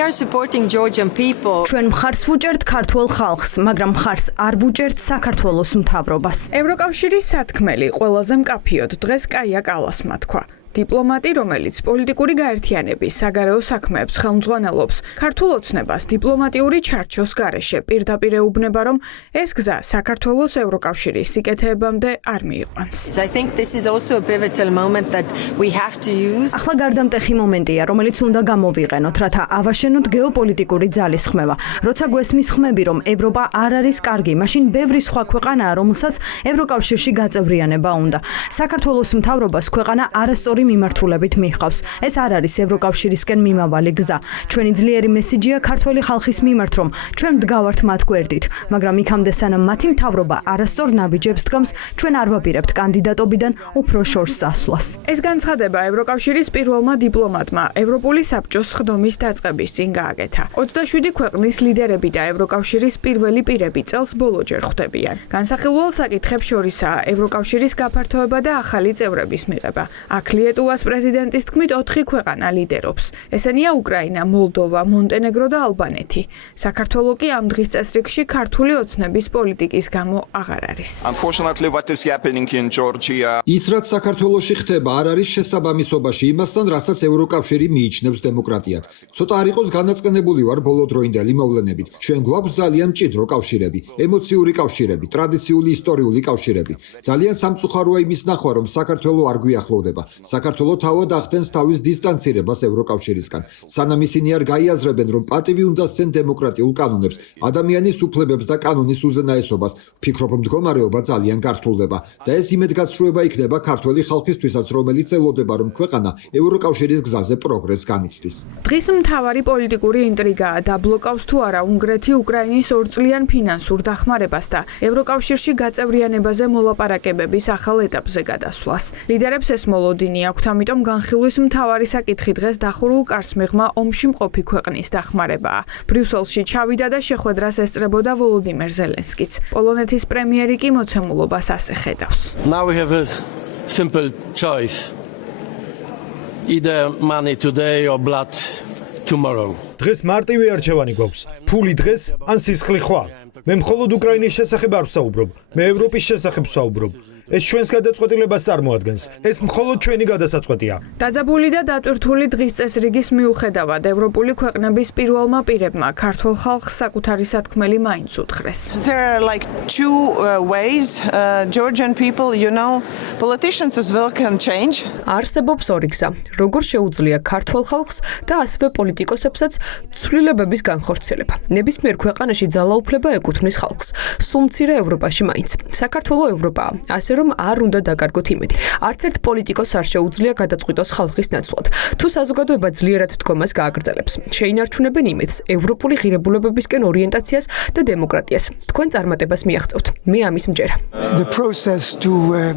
are supporting Georgian people. ჩვენ მხარს ვუჭერთ ქართულ ხალხს, მაგრამ მხარს არ ვუჭერთ საქართველოს მთავრობას. ევროკავშირის სათქმელი ყველაზე მკაფიოდ დღეს კაია კალასმა თქვა. დიპლომატი, რომელიც პოლიტიკური გაერთიანების საგარეო საქმეებს ხელმძღვანელობს, ქართულ ოცნებას დიპლომატიური ჩარჩოს გარეშე პირდაპირ ეუბნება, რომ ეს გზა საქართველოს ევროკავშირის სიკეთეებამდე არ მიიყვანს. I think this is also a pivotal moment that we have to use. ახლა გარდამტეხი მომენტია, რომელიც უნდა გამოვიყენოთ, რათა ავაშენოთ გეოპოლიტიკური ძალის ხმევა. როცა გვესმის ხმები, რომ ევროპა არ არის კარგი, მაშინ ბევრი სხვა ქვეყანაა, რომელსაც ევროკავშირში გაწევრიანება უნდა. საქართველოს მთავრობას ქვეყანა არასწორი მიმართულებით მიჰყავს. ეს არ არის ევროკავშირისკენ მიმავალი გზა. ჩვენი ძლიერი მესიჯია ქართველი ხალხის მიმართ, რომ ჩვენ ვდგავართ მათ გვერდით, მაგრამ იქამდე სანამ მათი მთავრობა არასწორ ნაბიჯებს დგამს, ჩვენ არ ვაპირებთ კანდიდატობიდან უფრო შორს წასვლას. ეს განცხადება ევროკავშირის პირველმა დიპლომატმა ევროპული საბჭოს სხდომის დაწყების წინ გააკეთა. 27 ქვეყნის ლიდერები და ევროკავშირის პირველი პირები წელს ბოლოჯერ ხვდებიან. განსახილველ საკითხებს შორისაა ევროკავშირის გაფართოება და ახალი წევრების მიღება. აქ ლიეტუვას პრეზიდენტის თქმით 4 ქვეყანა ლიდერობს. ესენია უკრაინა, მოლდოვა, მონტენეგრო და ალბანეთი. საქართველო კი ამ დღის წესრიგში ქართული ოცნების პოლიტიკის გამო აღარ არის. Unfortunately, what is happening in Georgia? ის რაც საქართველოში ხდება, არ არის შესაბამისობაში იმასთან, რასაც ევროკავშირი მიიჩნევს დემოკრატიად. ცოტა არ იყოს განაწყენებული ვარ ბოლოდროინდელი მოვლენებით. ჩვენ გვაქვს ძალიან მჭიდრო კავშირები, ემოციური კავშირები, ტრადიციული ისტორიული კავშირები. ძალიან სამწუხაროა იმის ნახვა, რომ საქართველო არ გვიახლოვდება. საქართველო თავად ახდენს თავის დისტანცირებას ევროკავშირისგან. სანამ ისინი არ გაიაზრებენ, რომ პატივი უნდა სცენ დემოკრატიულ კანონებს, ადამიანის უფლებებს და კანონის უზენაესობას, ვფიქრობ, მდგომარეობა ძალიან გართულდება და ეს იმედგაცრუება იქნება ქართველი ხალხისთვისაც, რომელიც ელოდება, რომ ქვეყანა ევროკავშირის გზაზე პროგრესს განიცდის. დღის მთავარი პოლიტიკური ინტრიგაა დაბლოკავს თუ არა უნგრეთი უკრაინის ორწლიან ფინანსურ დახმარებას და ევროკავშირში გაწევრიანებაზე მოლაპარაკებების ახალ ეტაპზე გადასვლას. ლიდერებს ეს მოლოდინი აქვთ, ამიტომ განხილვის მთავარი საკითხი დღეს დახურულ კარს მიღმა ომში მყოფი ქვეყნის დახმარებაა. ბრიუსელში ჩავიდა და შეხვედრას ესწრებოდა ვოლოდიმირ ზელენსკიც. პოლონეთის პრემიერი კი მოცემულობას ასე ხედავს. Now we have a simple choice. Either money today or blood tomorrow. დღეს მარტივი არჩევანი გვაქვს. ფული დღეს ან სისხლი ხვალ. მე მხოლოდ უკრაინის შესახებ არ ვსაუბრობ. მე ევროპის შესახებ ვსაუბრობ. ეს ჩვენს გადაწყვეტილებას წარმოადგენს. ეს მხოლოდ ჩვენი გადასაწყვეტია. დაძაბული და დატვირთული დღის წესრიგის მიუხედავად ევროპული ქვეყნების პირველმა პირებმა ქართულ ხალხს საკუთარი სათქმელი მაინც უთხრეს. There are like two ways. Georgian people, you know, politicians as well can change. არსებობს ორი გზა, როგორ შეუძლია ქართულ ხალხს და ასევე პოლიტიკოსებსაც ცვლილებების განხორციელება. ნებისმიერ ქვეყანაში ძალაუფლება ეკუთვნის ხალხს. სულ მცირე ევროპაში მაინც. საქართველო ევროპაა. ასე რომ არ უნდა დაკარგოთ იმედი. არც ერთ პოლიტიკოს არ შეუძლია გადაწყვიტოს ხალხის ნაცვლად. თუ საზოგადოება ძლიერად დგომას გააგრძელებს, შეინარჩუნებენ იმედს, ევროპული ღირებულებებისკენ ორიენტაციას და დემოკრატიას. თქვენ წარმატებას მიაღწევთ. მე ამის მჯერა.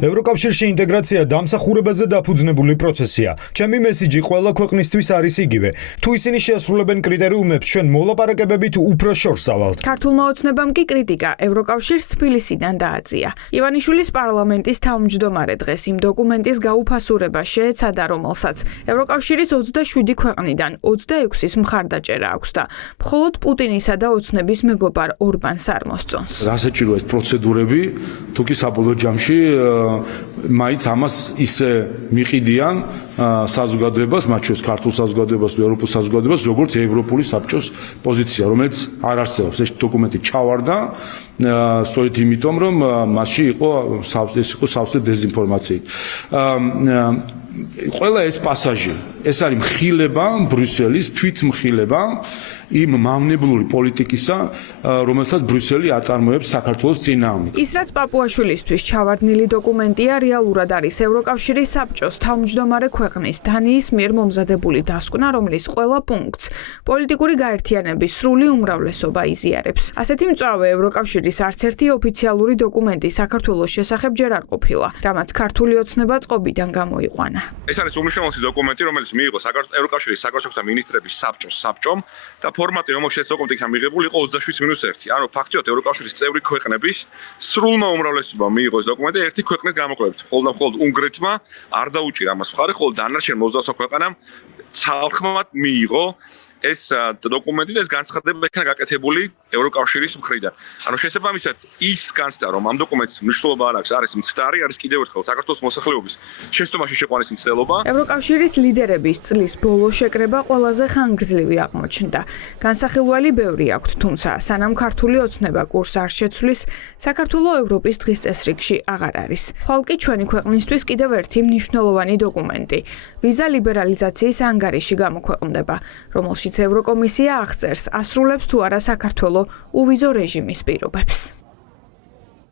ევროკავშირში ინტეგრაცია დამსახურებაზე დაფუძნებული პროცესია. ჩემი მესიჯი ყველა ქვეყნისთვის არის იგივე. თუ ისინი შეასრულებენ კრიტერიუმებს, ჩვენ მოლაპარაკებებით უფრო შორს ავალთ. ქართულმა ოცნებამ კი კრიტიკა ევროკავშირს თბილისიდან დააწია. ივანიშვილის პარლამენტის თავმჯდომარე დღეს იმ დოკუმენტის გაუფასურება შეეცადა, რომელსაც ევროკავშირის 27 ქვეყნიდან 26-ის მხარდაჭერა აქვს და მხოლოდ პუტინისა და ოცნების მეგობარ ორბანს არ მოსწონს. რასაჭიროა ეს პროცედურები, თუ კი საბოლოო ჯამში მაინც ამას ისე მიყიდიან საზოგადოებას, მათ შორის ქართულ საზოგადოებას და ევროპულ საზოგადოებას, როგორც ევროპული საბჭოს პოზიცია, რომელიც არ არსებობს. ეს დოკუმენტი ჩავარდა სწორედ იმიტომ, რომ მასში იყო სავსე დეზინფორმაციით. ყველა ეს პასაჟი, ეს არის მხილება ბრიუსელის, თვითმხილება იმ მავნებლური პოლიტიკისა, რომელსაც ბრიუსელი აწარმოებს საქართველოს წინააღმდეგ. ის რაც პაპუაშვილისთვის ჩავარდნილი დოკუმენტია, რეალურად არის ევროკავშირის საბჭოს თავმჯდომარე ქვეყნის დანიის მიერ მომზადებული დასკვნა, რომლის ყველა პუნქტს პოლიტიკური გაერთიანების სრული უმრავლესობა იზიარებს. ასეთი მწვავე ევროკავშირის არც ერთი ოფიციალური დოკუმენტი საქართველოს შესახებ ჯერ არ ყოფილა, რამაც ქართული ოცნება წყობიდან გამოიყვანა. ეს არის უმნიშვნელოვანესი დოკუმენტი, რომელიც მიიღო ევროკავშირის საგარეო მინისტრების საბჭომ და ფორმატი, რომელშიც ეს დოკუმენტი იქნა მიღებული, იყო 27-1. ანუ ფაქტიურად ევროკავშირის წევრი ქვეყნების სრულმა უმრავლესობამ მიიღო ეს დოკუმენტი ერთი ქვეყნის გამოკლებით. მხოლოდ უნგრეთმა არ დაუჭირა ამას მხარი, ხოლო დანარჩენ 22 ქვეყანამ ცალხმად მიიღო ეს დოკუმენტი და ეს განცხადება იქნა გაკეთებული ევროკავშირის მხრიდან. ანუ შესაბამისად ის განცდა რომ ამ დოკუმენტის მნიშვნელობა არ აქვს, არის მცდარი, არის კიდევ ერთხელ საქართველოს მოსახლეობის შეცდომაში შეყვანის მცდელობა. ევროკავშირის ლიდერების წლის ბოლო შეკრება ყველაზე ხანგრძლივი აღმოჩნდა. განსახილველი ბევრი აქვთ, თუმცა სანამ ქართული ოცნება კურსს არ შეცვლის, საქართველოს ევროპის დღის წესრიგში აღარ არის. ხვალ კი ჩვენი ქვეყნისთვის კიდევ ერთი მნიშვნელოვანი დოკუმენტი. ვიზა ლიბერალიზაციის ანგარიში გამოქვეყნდება, რომელშიც ევროკომისია აღწერს, ასრულებს თუ არა საქართველოს უვიზო რეჟიმის პირობებს.